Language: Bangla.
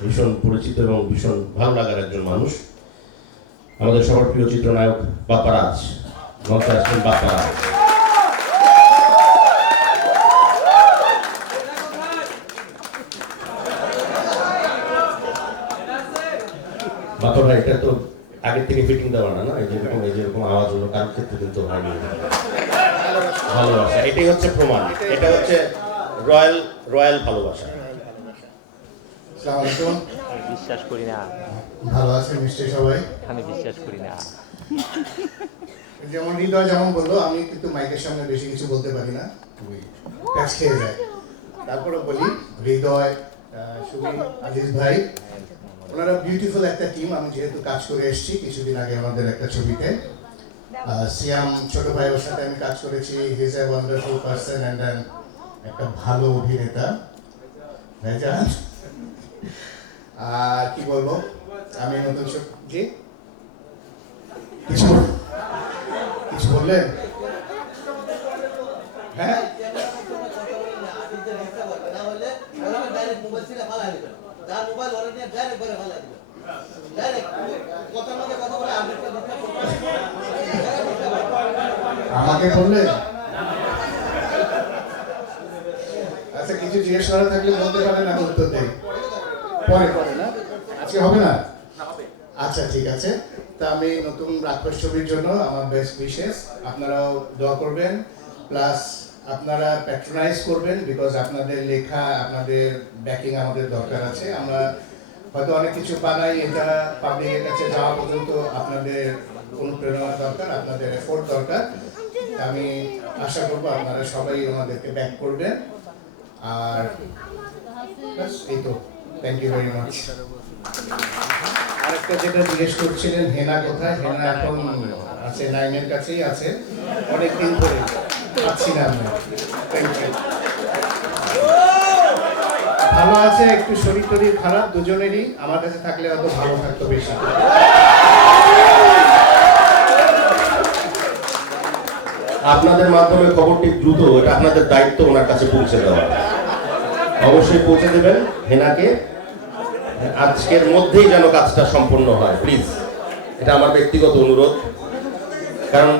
ভীষণ পরিচিত এবং ভীষণ ভালো লাগার একজন মানুষ। আমাদের সবার প্রিয় চিত্রনায়ক বাপ্পারাজ, মঞ্চে আসছেন বাপ্পারাজ। বাপ্পা ভাই, এটা তো আগের থেকে ফিটিং দেওয়া না, এই যেরকম আওয়াজ হলো কারোর ক্ষেত্রে কিন্তু হয়নি। ভালোবাসা, এটাই হচ্ছে প্রমাণ, এটা হচ্ছে রয়্যাল ভালোবাসা। বিশ্বাস করি না। ভালো আছে নিশ্চয়ই সবাই? আমি বিশ্বাস করি না। যেমন হৃদয় যেমন বললো, আমি কিন্তু মাইকের সামনে বেশি কিছু বলতে পারি না, প্যাচ খেয়ে যায়। তারপরে বলি, হৃদয়, সুবীর, আজিজ ভাই, ওনারা বিউটিফুল একটা টিম। আমি যেহেতু কাজ করে এসেছি কিছুদিন আগে আমাদের একটা ছবিতে, সিয়াম ছোট ভাই, ওর সাথে আমি কাজ করেছি। He is a wonderful person and একটা ভালো অভিনেতা ভাইজান। আর কি বলবো, আমি নতুন জি কিছু বললেন? হ্যাঁ, আমাকে বললেন? আচ্ছা, কিছু জিজ্ঞেস করা থাকলে বলতে পারেন, আমি উত্তর দেই। পরে না, আজকে হবে না? আচ্ছা, ঠিক আছে। তা আমি নতুন রাক্ষস ছবির জন্য আমার বেস্ট উইশেস, আপনারাও দোয়া করবেন, প্লাস আপনারা প্যাট্রোনাইজ করবেন, বিকজ আপনাদের লেখা, আপনাদের ব্যাকিং আমাদের দরকার আছে। আমরা হয়তো অনেক কিছু বানাই, এটা পাবলিকের কাছে যাওয়া পর্যন্ত আপনাদের অনুপ্রেরণা দরকার, আপনাদের এফোর্ট দরকার। আমি আশা করবো আপনারা সবাই আমাদেরকে ব্যাক করবেন। আর এই তো, থ্যাংক ইউ ভেরি মাচ। আরেকটা যেটা জিজ্ঞেস করছিলেন, হেনা কোথায়? হেনা এখন আছে, 9-এর কাছেই আছে, অনেকদিন ধরে পাচ্ছি না আমরা। Thank you. ভালো আছে, একটু শরীর টরীর খারাপ দুজনেরই, আমার কাছে থাকলে হয়তো ভালো থাকতো বেশি। আপনাদের মাধ্যমে খবরটি দ্রুত, এটা আপনাদের দায়িত্ব ওনার কাছে পৌঁছে দেওয়া। অবশ্যই পৌঁছে দেবেন হেনাকে, আজকের মধ্যেই যেন কাজটা সম্পন্ন হয় প্লিজ, এটা আমার ব্যক্তিগত অনুরোধ। কারণ